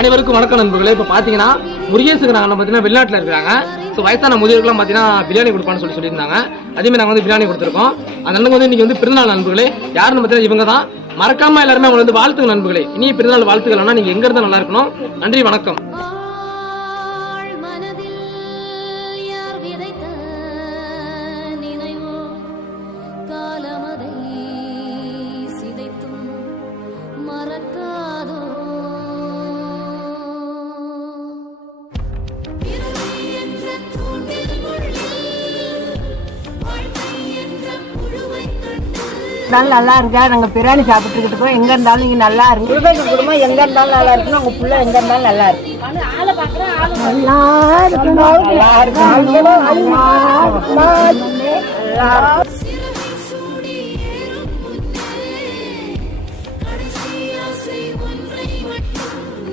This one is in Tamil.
அனைவருக்கும் வணக்கம் நண்பர்களே. இப்போ பார்த்தீங்கன்னா முருகேசுக்கு நாங்கள் பார்த்தீங்கன்னா வெளிநாட்டில் இருக்கிறாங்க. ஸோ வயசான முதியோருக்குலாம் பார்த்தீங்கன்னா பிரியாணி கொடுப்பான்னு சொல்லியிருந்தாங்க. அதேமாதிரி நாங்கள் வந்து பிரியாணி கொடுத்துருக்கோம். அந்த அண்ணனுக்கு வந்து இன்னைக்கு வந்து பிறந்தநாள் நண்பர்களே. யாருன்னு பார்த்தீங்கன்னா இவங்க தான். மறக்காம எல்லாருமே அவங்க வந்து வாழ்த்துங்க நண்பர்களே. இனி பிறந்தநாள் வாழ்த்துக்கள் ஆனால் நீங்கள் எங்கே இருந்தால் நல்லா இருக்கணும். நன்றி, வணக்கம். நல்லா இருக்கா? நாங்க பிரியாணி சாப்பிட்டுக்கிட்டு இருக்கோம். எங்க இருந்தாலும் நீங்க நல்லா இருக்கு. குடும்பம் எங்க இருந்தாலும் நல்லா இருக்கணும். உங்க பிள்ளை எங்க இருந்தாலும் நல்லா இருக்கு. நல்லா இருக்கு.